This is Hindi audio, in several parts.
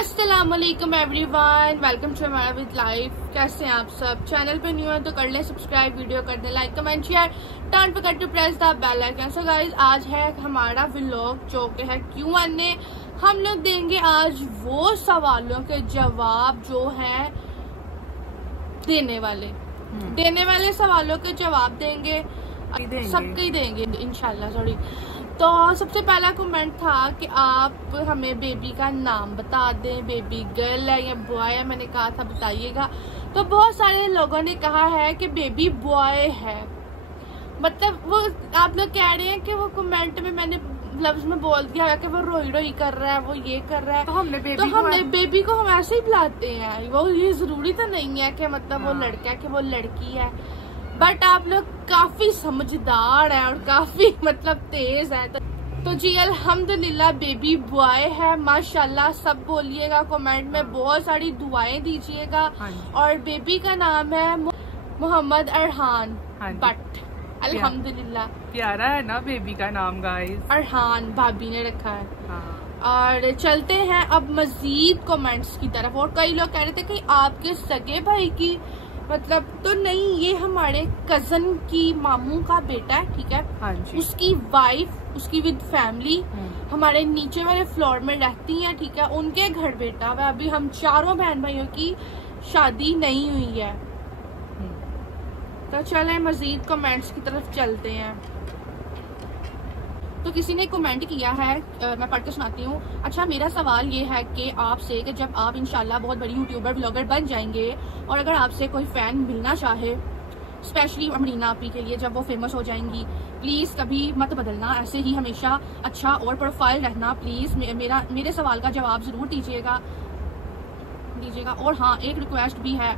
अस्सलामुअलैकुम एवरीवन, वेलकम टू हमारा विद लाइफ। कैसे हैं आप सब? चैनल पे न्यू है तो कर लें सब्सक्राइब, वीडियो कर दें like, comment, share, turn forget to press the bell icon. So guys, आज है हमारा व्लॉग जो कि है Q&A। हम लोग देंगे आज वो सवालों के जवाब जो है देने वाले सवालों के जवाब देंगे, सबके ही देंगे इंशाल्लाह। सॉरी, तो सबसे पहला कमेंट था कि आप हमें बेबी का नाम बता दें, बेबी गर्ल है या बॉय है। मैंने कहा था बताइएगा, तो बहुत सारे लोगों ने कहा है कि बेबी बॉय है। मतलब वो आप लोग कह रहे हैं कि वो कमेंट में मैंने लफ्ज में बोल दिया है कि वो रोई रोई कर रहा है, वो ये कर रहा है, तो हमने बेबी को हम ऐसे ही बुलाते हैं। वो ये जरूरी तो नहीं है कि मतलब वो लड़का है कि वो लड़की है। बट आप लोग काफी समझदार है और काफी मतलब तेज है, तो जी अल्हम्दुलिल्लाह बेबी बॉय है माशाल्लाह। सब बोलिएगा कमेंट में, बहुत सारी दुआएं दीजिएगा। और बेबी का नाम है मोहम्मद अरहान बट। अल्हम्दुलिल्लाह प्यारा है ना बेबी का नाम गाइस। अरहान भाभी ने रखा है। और चलते हैं अब मजीद कमेंट्स की तरफ। और कई लोग कह रहे थे कि आपके सगे भाई की मतलब, तो नहीं, ये हमारे कजन की मामू का बेटा है, ठीक है। उसकी वाइफ, उसकी विद फैमिली हमारे नीचे वाले फ्लोर में रहती है, ठीक है। उनके घर बेटा हुआ। अभी हम चारों बहन भाइयों की शादी नहीं हुई है। तो चलें मजीद कमेंट्स की तरफ चलते हैं। तो किसी ने कमेंट किया है, मैं पढ़ के सुनाती हूँ। अच्छा, मेरा सवाल ये है कि आपसे कि जब आप इंशाल्लाह बहुत बड़ी यूट्यूबर ब्लॉगर बन जाएंगे और अगर आपसे कोई फैन मिलना चाहे, स्पेशली अमरीना आपी के लिए, जब वो फेमस हो जाएंगी, प्लीज कभी मत बदलना, ऐसे ही हमेशा अच्छा और प्रोफाइल रहना प्लीज। मेरे सवाल का जवाब जरूर दीजिएगा। और हाँ, एक रिक्वेस्ट भी है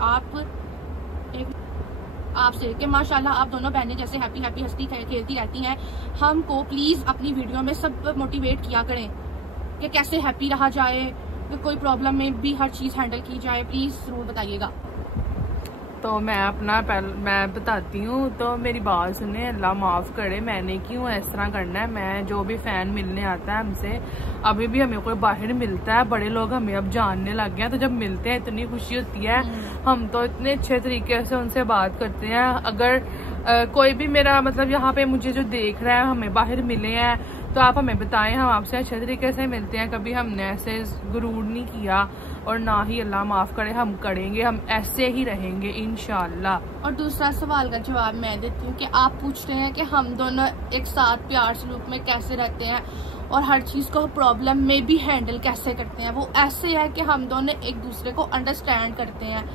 आपसे कि माशाल्लाह आप दोनों बहनें जैसे हैप्पी हंसती खेलती रहती हैं, हमको प्लीज अपनी वीडियो में सब मोटिवेट किया करें कि कैसे हैप्पी रहा जाए, कि कोई प्रॉब्लम में भी हर चीज हैंडल की जाए। प्लीज जरूर बताइएगा। तो मैं बताती हूँ। तो मेरी बात सुने, अल्लाह माफ करे, मैंने क्यों इस तरह करना है। मैं जो भी फैन मिलने आता है हमसे, अभी भी हमें कोई बाहर मिलता है, बड़े लोग हमें अब जानने लग गए हैं, तो जब मिलते हैं इतनी खुशी होती है। हम तो इतने अच्छे तरीके से उनसे बात करते हैं। अगर कोई भी मेरा मतलब यहाँ पे मुझे जो देख रहा है, हमें बाहर मिले हैं, तो आप हमें बताएं, हम आपसे अच्छे तरीके से मिलते हैं। कभी हमने ऐसे गुरूर नहीं किया और ना ही अल्लाह माफ करे हम करेंगे। हम ऐसे ही रहेंगे इंशाल्लाह। और दूसरा सवाल का जवाब मैं देती हूँ कि आप पूछ रहे हैं कि हम दोनों एक साथ प्यार सलूक में कैसे रहते हैं और हर चीज को प्रॉब्लम में भी हैंडल कैसे करते हैं। वो ऐसे है कि हम दोनों एक दूसरे को अंडरस्टैंड करते हैं।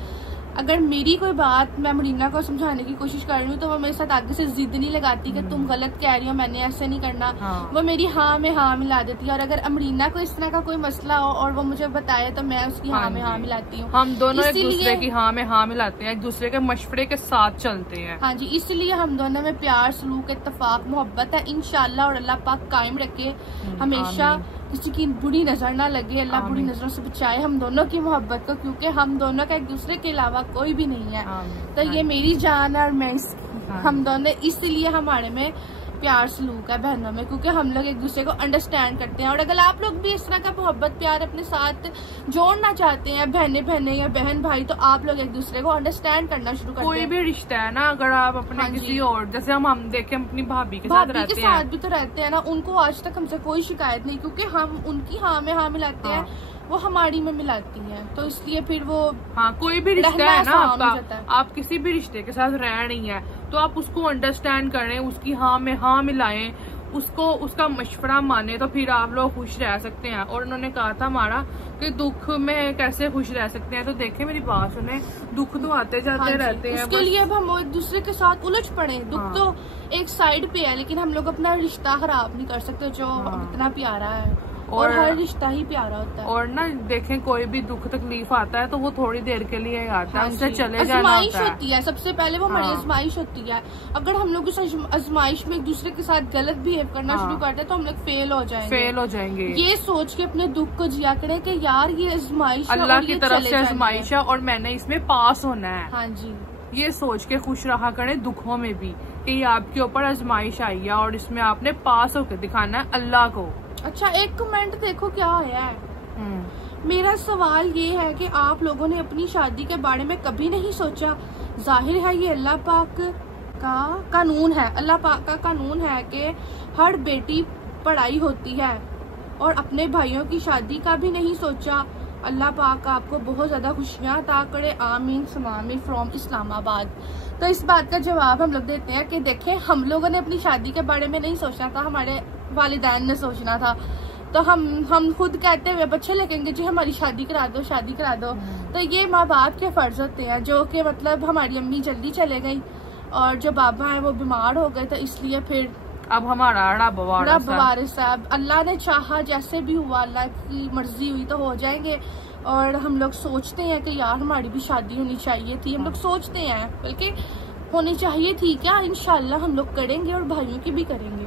अगर मेरी कोई बात मैं मरीना को समझाने की कोशिश कर रही हूँ तो वो मेरे साथ आगे से जिद नहीं लगाती कि तुम गलत कह रही हो, मैंने ऐसे नहीं करना। वो मेरी हाँ में हाँ मिला देती है। और अगर अमरीना को इस तरह का कोई मसला हो और वो मुझे बताए तो मैं उसकी हाँ में हाँ मिलाती हूँ। हम दोनों एक दूसरे की हाँ में हाँ मिलाते हैं, एक दूसरे के मशवरे के साथ चलते हैं। हाँ जी, इसलिए हम दोनों में प्यार सलूक इत्तेफाक मोहब्बत है इंशाल्लाह। और अल्लाह पाक कायम रखे हमेशा, किसी की बुरी नजर ना लगे, अल्लाह बुरी नजरों से बचाए हम दोनों की मोहब्बत को, क्योंकि हम दोनों का एक दूसरे के अलावा कोई भी नहीं है। तो ये मेरी जान है और मैं इसकी, हम दोनों, इसलिए हमारे में प्यार सलूक है बहनों में, क्योंकि हम लोग एक दूसरे को अंडरस्टैंड करते हैं। और अगर आप लोग भी इस तरह का मोहब्बत प्यार अपने साथ जोड़ना चाहते हैं, बहनें या बहन भाई, तो आप लोग एक दूसरे को अंडरस्टैंड करना शुरू कर दें। कोई भी रिश्ता है ना, अगर आप अपने किसी और, जैसे हम देखें अपनी भाभी के साथ भी तो रहते हैं ना, उनको आज तक हमसे कोई शिकायत नहीं, क्योंकि हम उनकी हाँ में हाँ मिलाते हैं, वो हमारी में मिलाती हैं। तो इसलिए फिर वो कोई भी रिश्ता है ना आपका, आप किसी भी रिश्ते के साथ रह रही हैं तो आप उसको अंडरस्टैंड करें, उसकी हाँ में हाँ मिलाएं, उसका मशवरा माने, तो फिर आप लोग खुश रह सकते हैं। और उन्होंने कहा था हमारा कि दुख में कैसे खुश रह सकते हैं, तो देखें मेरी बात सुने, दुख तो आते जाते रहते हैं। उसके लिए अब हम एक दूसरे के साथ उलझ पड़े। दुख तो एक साइड पे है, लेकिन हम लोग अपना रिश्ता खराब नहीं कर सकते जो इतना प्यारा है। और हर रिश्ता ही प्यारा होता है। और ना देखें, कोई भी दुख तकलीफ आता है तो वो थोड़ी देर के लिए आता है, उससे चले जाना होता है। होती है सबसे पहले, वो हमारी आजमाइश होती है। अगर हम लोग उस आजमाइश में एक दूसरे के साथ गलत बिहेव करना शुरू करते हैं तो हम लोग फेल हो जाएंगे। ये सोच के अपने दुख को जिया करें कि यार ये आजमाइश अल्लाह की तरफ से आजमाइश है और मैंने इसमें पास होना है। हाँ जी, ये सोच के खुश रहा करें दुखों में भी कि ये आपके ऊपर आजमाइश आई है और इसमें आपने पास होकर दिखाना है अल्लाह को। अच्छा, एक कमेंट देखो क्या आया है। मेरा सवाल ये है कि आप लोगों ने अपनी शादी के बारे में कभी नहीं सोचा? जाहिर है ये अल्लाह पाक का कानून है, अल्लाह पाक का कानून है कि हर बेटी पढ़ाई होती है, और अपने भाइयों की शादी का भी नहीं सोचा। अल्लाह पाक आपको बहुत ज़्यादा खुशियाँ अता करे, आमीन समामीन फ्रॉम इस्लामाबाद। तो इस बात का जवाब हम लोग देते हैं कि देखें, हम लोगों ने अपनी शादी के बारे में नहीं सोचना था, हमारे वालिदैन ने सोचना था। तो हम खुद कहते हुए बच्चे लगेंगे जी हमारी शादी करा दो, शादी करा दो। तो ये माँ बाप के फर्ज होते हैं, जो कि मतलब हमारी अम्मी जल्दी चले गई और जो बाबा हैं वो बीमार हो गए, तो इसलिए फिर अब हमारा रब वारिस है। अल्लाह ने चाहा, जैसे भी हुआ, अल्लाह की मर्जी हुई तो हो जाएंगे। और हम लोग सोचते हैं कि यार हमारी भी शादी होनी चाहिए थी, हम लोग सोचते हैं, बल्कि होनी चाहिए थी क्या, इंशाल्लाह हम लोग करेंगे और भाइयों की भी करेंगे।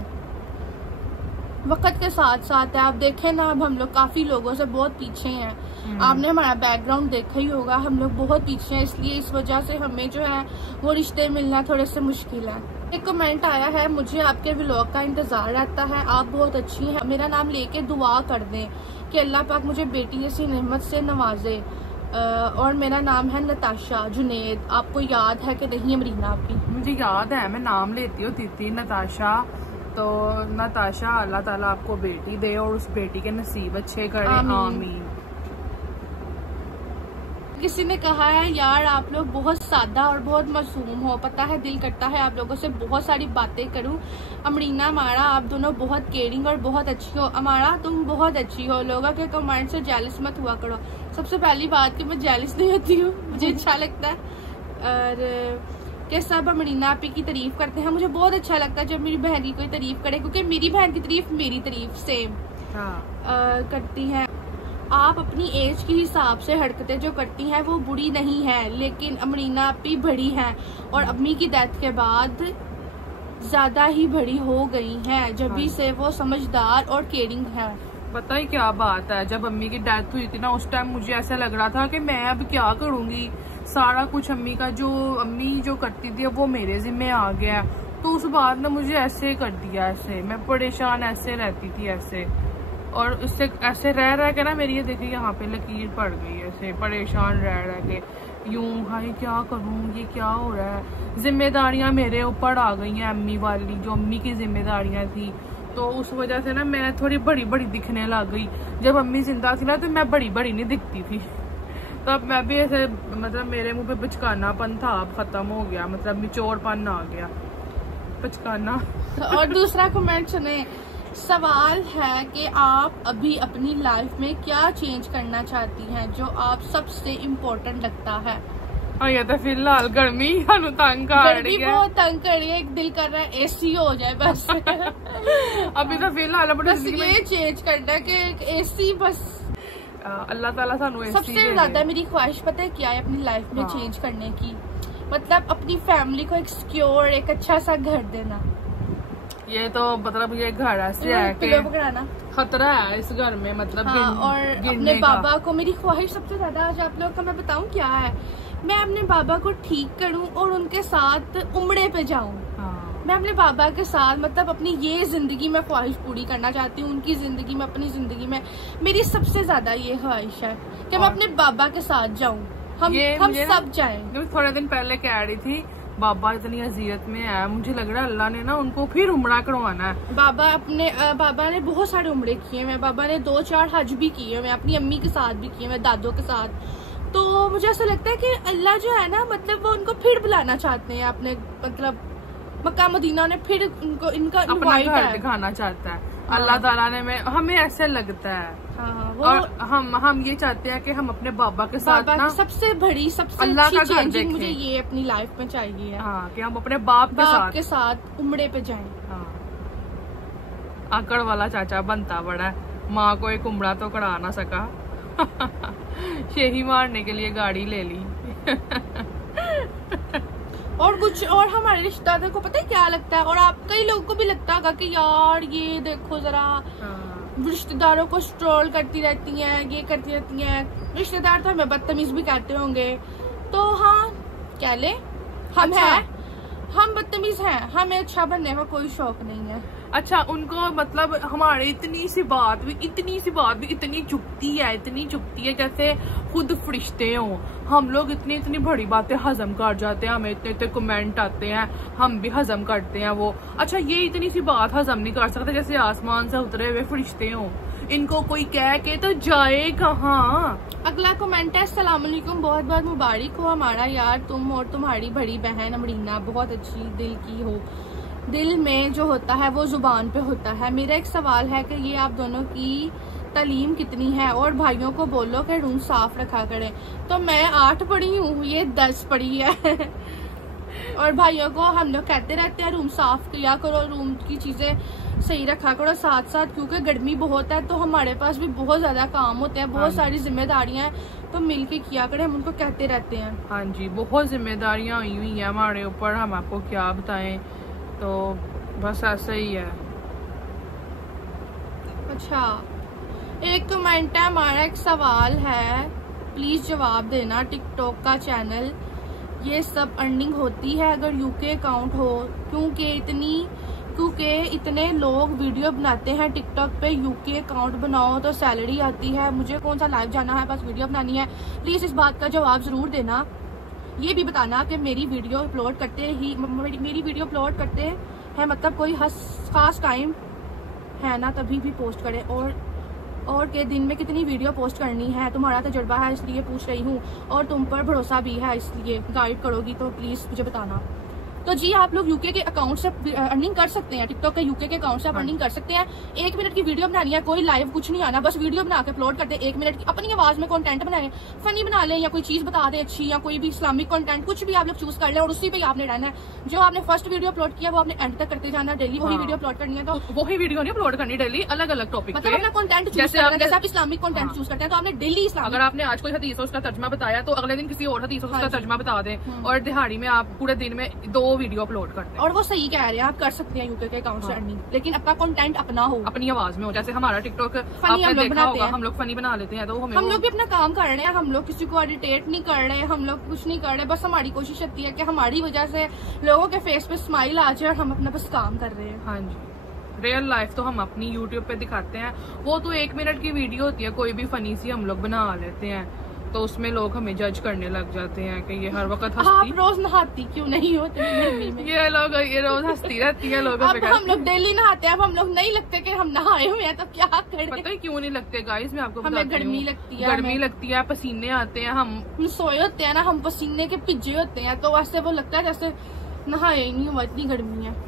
वक्त के साथ साथ है, आप देखें ना, अब हम लोग काफी लोगों से बहुत पीछे हैं। आपने हमारा बैकग्राउंड देखा ही होगा, हम लोग बहुत पीछे हैं, इसलिए इस वजह से हमें जो है वो रिश्ते मिलना थोड़े से मुश्किल है। एक कमेंट आया है, मुझे आपके व्लॉग का इंतजार रहता है, आप बहुत अच्छी हैं, मेरा नाम लेके दुआ कर दें कि अल्लाह पाक मुझे बेटी जैसी नेमत से नवाजे। और मेरा नाम है नताशा जुनेद। आपको याद है कि नहीं अमरीना आपकी? मुझे याद है, मैं नाम लेती हूँ तीती नताशा। तो नताशा, अल्लाह ताला आपको बेटी दे और उस बेटी के नसीब अच्छे करे, आमीन। किसी ने कहा है यार आप लोग बहुत सादा और बहुत मासूम हो, पता है दिल करता है आप लोगों से बहुत सारी बातें करूं। अमरीना अमारा, आप दोनों बहुत केयरिंग और बहुत अच्छी हो। अमारा तुम बहुत अच्छी हो, लोगों के कमेंट से जेलस मत हुआ करो। सबसे पहली बात कि मैं जेलस नहीं होती हूँ, मुझे अच्छा लगता है और कि सब अमरीना आपी की तारीफ करते हैं। मुझे बहुत अच्छा लगता है जब मेरी बहन की कोई तारीफ करे, क्योंकि मेरी बहन की तारीफ मेरी तारीफ सेम करती है। आप अपनी एज के हिसाब से हरकतें जो करती हैं वो बुरी नहीं है, लेकिन अमरीना आपी बड़ी हैं और अम्मी की डेथ के बाद ज्यादा ही बड़ी हो गई हैं, जब भी से वो समझदार और केयरिंग है। पता ही क्या बात है, जब अम्मी की डेथ हुई थी ना, उस टाइम मुझे ऐसा लग रहा था कि मैं अब क्या करूंगी, सारा कुछ अम्मी का जो अम्मी जो करती थी वो मेरे जिम्मे आ गया। तो उस बात ने मुझे ऐसे कर दिया, ऐसे मैं परेशान ऐसे रहती थी ऐसे, और उससे ऐसे रह रह के ना मेरी ये देखिए यहाँ पे लकीर पड़ गई, ऐसे परेशान रह के यूं, हाय क्या करूँ, ये क्या हो रहा है। जिम्मेदारियां मेरे ऊपर आ गई हैं, अम्मी वाली जो अम्मी की जिम्मेदारियां थी, तो उस वजह से ना मैं थोड़ी बड़ी बड़ी दिखने लग गई। जब अम्मी जिंदा थी ना तो मैं बड़ी बड़ी नहीं दिखती थी, तो अब मैं भी ऐसे मतलब मेरे मुंह पे बचकानापन था, अब खत्म हो गया, मतलब निचोड़पन आ गया, बचकाना। और दूसरा कमेंट सुने, सवाल है कि आप अभी अपनी लाइफ में क्या चेंज करना चाहती हैं जो आप सबसे इम्पोर्टेंट लगता है? ये तो फिलहाल गर्मी तंग कर रही है, बहुत तंग कर रही है, एक दिल कर रहा है एसी हो जाए बस। अभी तो फिलहाल बस ये चेंज करना है कि एसी बस। अल्लाह ताला सानू एसी सबसे ज्यादा मेरी ख्वाहिश पता है क्या है अपनी लाइफ में चेंज करने की, मतलब अपनी फैमिली को एक सिक्योर एक अच्छा सा घर देना। ये तो मतलब ये घर ऐसे है कि खतरा है इस घर में, मतलब और अपने बाबा को मेरी ख्वाहिश सबसे ज्यादा आज आप लोग का मैं बताऊं क्या है, मैं अपने बाबा को ठीक करूं और उनके साथ उम्रे पे जाऊं। मैं अपने बाबा के साथ मतलब अपनी ये जिंदगी में ख्वाहिश पूरी करना चाहती हूँ, उनकी जिंदगी में, अपनी जिंदगी में मेरी सबसे ज्यादा ये ख्वाहिश है कि मैं अपने बाबा के साथ जाऊँ, हम सब जाएं। थोड़े दिन पहले कह रही थी बाबा इतनी अजीयत में है, मुझे लग रहा है अल्लाह ने ना उनको फिर उम्रा करवाना है। बाबा ने बहुत सारे उम्रे किए हैं, बाबा ने 2-4 हज भी किए हैं, अपनी अम्मी के साथ भी किए हैं, दादों के साथ। तो मुझे ऐसा लगता है कि अल्लाह जो है ना, मतलब वो उनको फिर बुलाना चाहते हैं अपने, मतलब मक्का मदीना ने फिर उनको इनका अपना घर दिखाना चाहता है। अल्लाह ताला ने हमें ऐसे लगता है। और हम ये चाहते हैं कि हम अपने बाबा के साथ ना सबसे बड़ी सबसे अल्लाह का घर देखें। मुझे ये अपनी लाइफ में चाहिए कि हम अपने बाप के साथ उम्रे पे जाएं। आकड़ वाला चाचा बनता बड़ा है, माँ को एक उम्रा तो करा ना सका। शेही मारने के लिए गाड़ी ले ली। और कुछ और हमारे रिश्तेदारों को पता है क्या लगता है, और आप कई लोगों को भी लगता होगा कि यार ये देखो जरा रिश्तेदारों को स्ट्रोल करती रहती हैं, ये करती रहती हैं। रिश्तेदार तो हमें बदतमीज भी कहते होंगे, तो हाँ कह ले, हम हम बदतमीज हैं, हमें अच्छा बनने का कोई शौक नहीं है। अच्छा, उनको मतलब हमारे इतनी सी बात भी इतनी चुभती है जैसे खुद फरिश्ते हों। हम लोग इतनी बड़ी बातें हजम कर जाते हैं, हमें इतने कमेंट आते हैं, हम भी हजम करते हैं वो। अच्छा, ये इतनी सी बात हजम नहीं कर सकते जैसे आसमान से उतरे हुए फरिश्ते हों। इनको कोई कह के तो जाए कहाँ। अगला कमेंट है, अस्सलाम वालेकुम, बहुत बहुत मुबारक हो हमारा यार, तुम और तुम्हारी बड़ी बहन अमरीना बहुत अच्छी दिल की हो। दिल में जो होता है वो जुबान पे होता है। मेरा एक सवाल है कि ये आप दोनों की तालीम कितनी है, और भाइयों को बोलो कि रूम साफ रखा करें। तो मैं 8 पढ़ी हूँ, ये 10 पढ़ी है और भाइयों को हम लोग कहते रहते हैं रूम साफ किया करो, रूम की चीजें सही रखा करो साथ साथ, क्योंकि गर्मी बहुत है तो हमारे पास भी बहुत ज्यादा काम होते हैं, बहुत सारी जिम्मेदारियां हैं, तो मिलके किया करें, हम उनको कहते रहते हैं। हाँ जी, बहुत जिम्मेदारियां हुई हैं हमारे ऊपर, हम आपको क्या बताएं, तो बस ऐसा ही है। अच्छा, एक कमेंट है हमारा, एक सवाल है, प्लीज जवाब देना। टिकटॉक का चैनल ये सब अर्निंग होती है अगर यूके अकाउंट हो? क्योंकि इतने लोग वीडियो बनाते हैं टिकटॉक पे, यूके अकाउंट बनाओ तो सैलरी आती है। मुझे कौन सा लाइव जाना है, बस वीडियो बनानी है। प्लीज इस बात का जवाब जरूर देना। ये भी बताना कि मेरी वीडियो अपलोड करते हैं मतलब कोई खास टाइम है ना तभी भी पोस्ट करें, और के दिन में कितनी वीडियो पोस्ट करनी है। तुम्हारा तजुर्बा है इसलिए पूछ रही हूँ, और तुम पर भरोसा भी है इसलिए गाइड करोगी, तो प्लीज मुझे बताना। तो जी, आप लोग यूके के अकाउंट से अर्निंग कर सकते हैं, टिकटॉक के यूके के अकाउंट से आप अर्निंग कर सकते हैं। 1 मिनट की वीडियो बनानी है, कोई लाइव कुछ नहीं आना, बस वीडियो बना के अपलोड करते हैं 1 मिनट की, अपनी आवाज में कंटेंट बनाए, फनी बना लें या कोई चीज बता दें अच्छी, या कोई भी इस्लामिक कंटेंट, कुछ भी आप लोग चूज कर लें और उसी पे आपने रहना है। जो आपने फर्स्ट वीडियो अपलोड किया वो आपने एंड तक करते जाना, डेली वही वीडियो अपलोड करनी है। तो वही वीडियो नहीं अपलोड करनी डेली, अलग अलग टॉपिक मतलब अपना कंटेंट चूज करना। जैसे आप इस्लामिक कंटेंट चूज करते हैं तो आपने डेली इस्लामिक, अगर आपने आज कोई हदीस उसका तर्जमा बताया तो अगले दिन किसी और हदीस उसका तर्जमा बता दें, और दिहाड़ी में आप पूरे दिन में 2 वीडियो अपलोड करते हैं। और वो सही कह रहे हैं, आप कर सकते हैं यूके के अकाउंट से अर्निंग, लेकिन अपना कंटेंट अपना हो, अपनी आवाज में हो। जैसे हमारा टिकटॉक फनी हम लोग बनाते हैं, हम लोग फनी बना लेते हैं, तो हम लोग भी अपना काम कर रहे हैं, हम लोग किसी को एडिटेट नहीं कर रहे, हम लोग कुछ नहीं कर रहे, बस हमारी कोशिश होती है कि हमारी वजह से लोगों के फेस पे स्माइल आ जाए और हम अपना बस काम कर रहे हैं। हाँ जी, रियल लाइफ तो हम अपनी यूट्यूब पे दिखाते हैं, वो तो 1 मिनट की वीडियो होती है, कोई भी फनी सी हम लोग बना लेते हैं, तो उसमें लोग हमें जज करने लग जाते हैं कि ये हर वक्त हंसती। आप रोज नहाती क्यों नहीं हो गर्मी में? ये रोज हंसती रहती है लोगों पे। हम लोग डेली नहाते हैं, अब हम लोग नहीं लगते कि हम नहाए हुए हैं, तो क्या करें? पता है क्यों नहीं लगते गाइस, मैं आपको हमें गर्मी लगती है, गर्मी लगती है, पसीने आते हैं, हम सोए होते हैं ना, हम पसीने के भिजे होते हैं, तो वैसे वो लगता है जैसे नहाए ही नहीं हुआ, इतनी गर्मी है।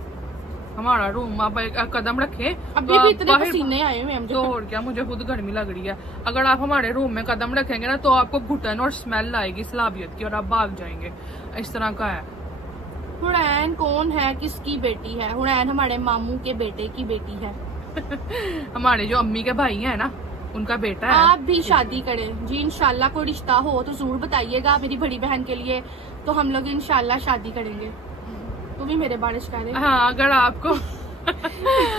हमारा रूम आप कदम रखे, अभी भी इतने पसीने आए हुए हैं, तो और क्या, मुझे खुद गर्मी लग रही है। अगर आप हमारे रूम में कदम रखेंगे ना तो आपको घुटन और स्मेल आएगी सलाबियत की, और आप भाग जाएंगे, इस तरह का है। हुरैन कौन है, किसकी बेटी है? हुरैन हमारे मामू के बेटे की बेटी है हमारे जो अम्मी के भाई है ना, उनका बेटा है। आप भी शादी करें जी, इंशाल्लाह कोई रिश्ता हो तो जरूर बताइएगा मेरी बड़ी बहन के लिए, तो हम लोग इंशाल्लाह शादी करेंगे। तुम भी मेरे बारे में कह। हाँ, अगर आपको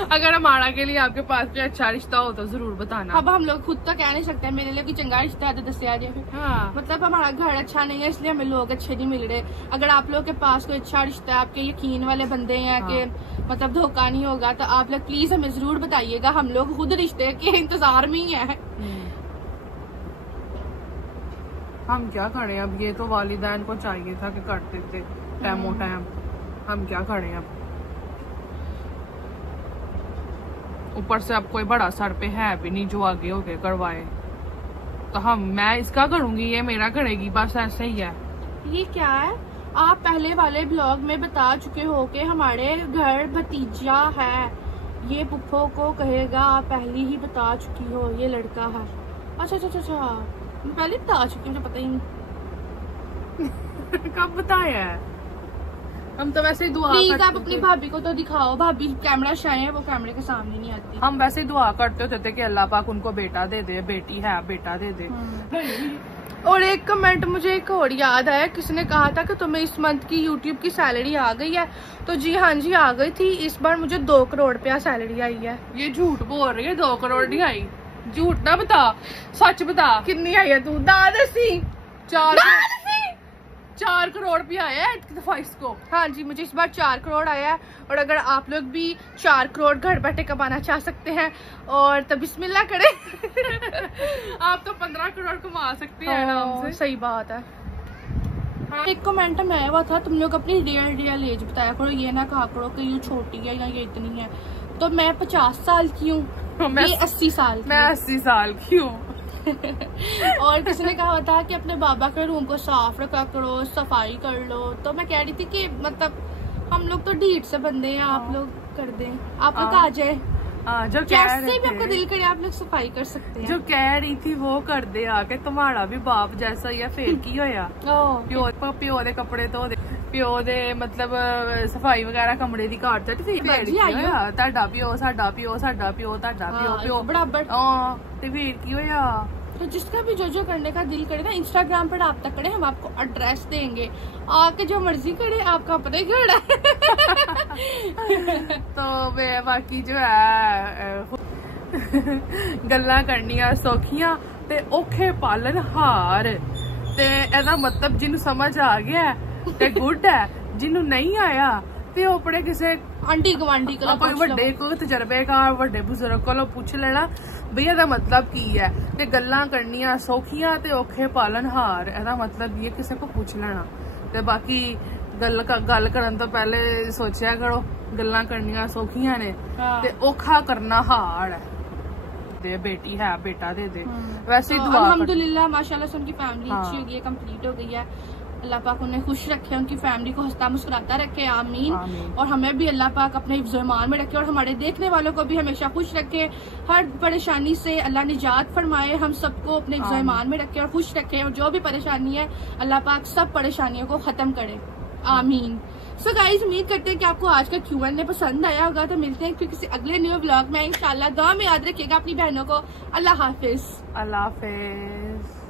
अगर हमारा के लिए आपके पास कोई अच्छा रिश्ता हो तो जरूर बताना। अब हम लोग खुद तो कह नहीं सकते मेरे लिए कोई चंगा रिश्ता है तो दसिया जाए। हाँ। मतलब हमारा घर अच्छा नहीं है इसलिए हमें लोग अच्छे नहीं मिल रहे। अगर आप लोग के पास कोई अच्छा रिश्ता है, आपके यकीन वाले बंदे हैं कि मतलब धोखा नहीं होगा, तो आप लोग प्लीज हमें जरूर बताइएगा, हम लोग खुद रिश्ते के इंतजार में ही है। हम क्या करें अब, ये तो वालिदैन को चाहिए था कि करते थे टाइम टाइम, हम क्या करें अब। ऊपर से अब कोई बड़ा सर पे है भी नहीं जो आगे होके करवाए, तो मैं इसका करूंगी, ये मेरा करेगी, बस ऐसे ही है। ये क्या है? आप पहले वाले ब्लॉग में बता चुके हो कि हमारे घर भतीजा है, ये पुप्पो को कहेगा, आप पहले ही बता चुकी हो ये लड़का है। अच्छा अच्छा अच्छा, मैं पहले बता चुकी हूँ, मुझे पता ही नहीं कब बताया है? हम तो वैसे ही दुआ प्लीज आप अपनी भाभी को तो दिखाओ, भाभी कैमरा शाय है, वो कैमरे के सामने नहीं आती। हम वैसे ही दुआ करते होते थे कि अल्लाह पाक उनको बेटा दे दे, बेटी है बेटा दे दे। और एक कमेंट मुझे एक और याद आया, किसने कहा था कि तुम्हें इस मंथ की यूट्यूब की सैलरी आ गई है, तो जी हाँ जी आ गई थी। इस बार मुझे 2 करोड़ रुपया सैलरी आई है। ये झूठ बोल रही है, 2 करोड़ नहीं आई, झूठ ना बता, सच बता। कितनी आई है? तू दादसी 4 4 करोड़ भी आया है फॉइस को। हाँ जी, मुझे इस बार 4 करोड़ आया है। और अगर आप लोग भी 4 करोड़ घर बैठे कमाना चाह सकते हैं और तब बिस्मिल्लाह करें आप तो 15 करोड़ कमा सकते हैं आराम से। सही बात है। हाँ। एक कमेंट में आया हुआ था, तुम लोग अपनी रियल एज बताया करो, ये ना कहा करो कि ये छोटी है या ये इतनी है। तो मैं 50 साल की हूँ, ये 80 साल की। मैं 80 साल की हूँ। और किसी ने कहा था कि अपने बाबा के रूम को साफ रखा करो, सफाई कर लो। तो मैं कह रही थी कि मतलब हम लोग तो ढीठ से बंदे हैं, आप लोग कर दें, आप लोग आ जाए। जो जैसे भी आपका दिल करे आप लोग सफाई कर सकते हैं। जो कह रही थी वो कर दे आके, तुम्हारा भी बाप जैसा ही है, फिर की होया। प्यो दे कपड़े धो दे, प्यो दे मतलब सफाई वगैरह कमरे दी घाट चट थी। ਤੁਹਾਡਾ ਪਿਓ ਸਾਡਾ ਪਿਓ ਸਾਡਾ ਪਿਓ ਤੁਹਾਡਾ ਪਿਓ ਪਿਓ बराबर। ਤੇ फिर की होया। तो जिसका भी जो करने का दिल करे ना, इंस्टाग्राम पर आप तक करे, हम आपको एड्रेस देंगे, आके जो मर्जी करे, आपका पता ही खड़ा है। तो बाकी जो है गल्लां करनियां सौखियां ते औखे पालन हार। ते एदा मतलब जिन्नू समझ आ गया ते गुड है, जिन्नू नहीं आया ते अपने किसे आंटी गवांडी कोई वड्डे कोई तजर्बेकार वड्डे बुजुर्ग कोलों पूछ लेना भई एदा मतलब की है। ते गल्लां करनियां सौखियां ते औखे पालन हार, एदा मतलब ये किसी को पूछ लेना। ते बाकी गल करन तो पहले सोचा करो, गल्लां करनियां सौखियां ने ते औखा करना हार है। दे बेटी है, बेटा दे दे। वैसे दुआ अल्हम्दुलिल्लाह माशाल्लाह से उनकी फैमिली अच्छी हो गई है, कंप्लीट हो गई है। अल्लाह पाक उन्हें खुश रखे, उनकी फैमिली को हंसता मुस्कुराता रखे, आमीन। और हमें भी अल्लाह पाक अपने हिफ्ज़-ए-ईमान में रखे और हमारे देखने वालों को भी हमेशा खुश रखे, हर परेशानी से अल्लाह निजात फरमाए, हम सबको अपने हिफ्ज़-ए-ईमान में रखे और खुश रखे। और जो भी परेशानी है अल्लाह पाक सब परेशानियों को खत्म करे, आमीन। सो गाइज, उम्मीद करते हैं कि आपको आज का Q&A पसंद आया होगा। तो मिलते हैं फिर किसी अगले न्यू व्लॉग में इंशाल्लाह। दुआ में याद रखिएगा अपनी बहनों को। अल्लाह हाफिज। अल्लाह हाफिज।